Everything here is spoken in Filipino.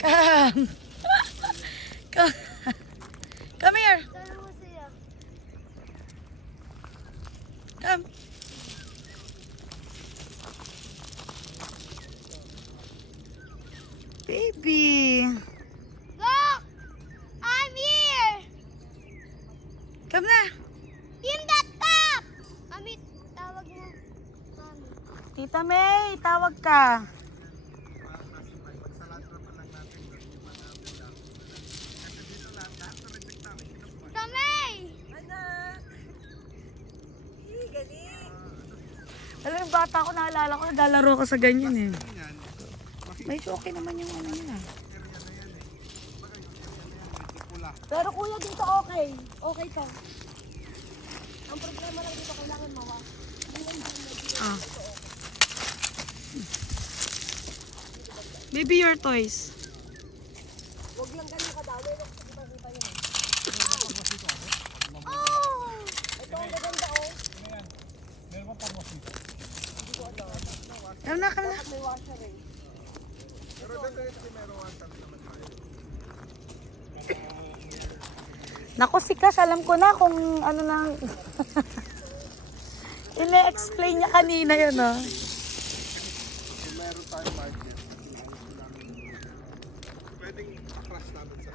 Come. Come. Come here. Come. Baby. Look! I'm here! Come na. In the top! Mami, tawag mo. Mami. Tita May, tawag ka. Tita May! Alam yung bata ko, naalala ko, naglalaro ko sa ganyan eh. Medyo okay naman yung ano niya. Pero kuya, dito okay. Okay to. Ang problema lang dito, kailangan mawa. Ah. Baby, your toys. Huwag lang ganyan kadami. Kita niyo. Oh! Ito ang maganda oh. Come na, come na. May washer eh. Naku, si Cash, alam ko na kung ano nang... Ine-explain niya kanina yun, oh. Kung meron tayong market, pwedeng crush natin sa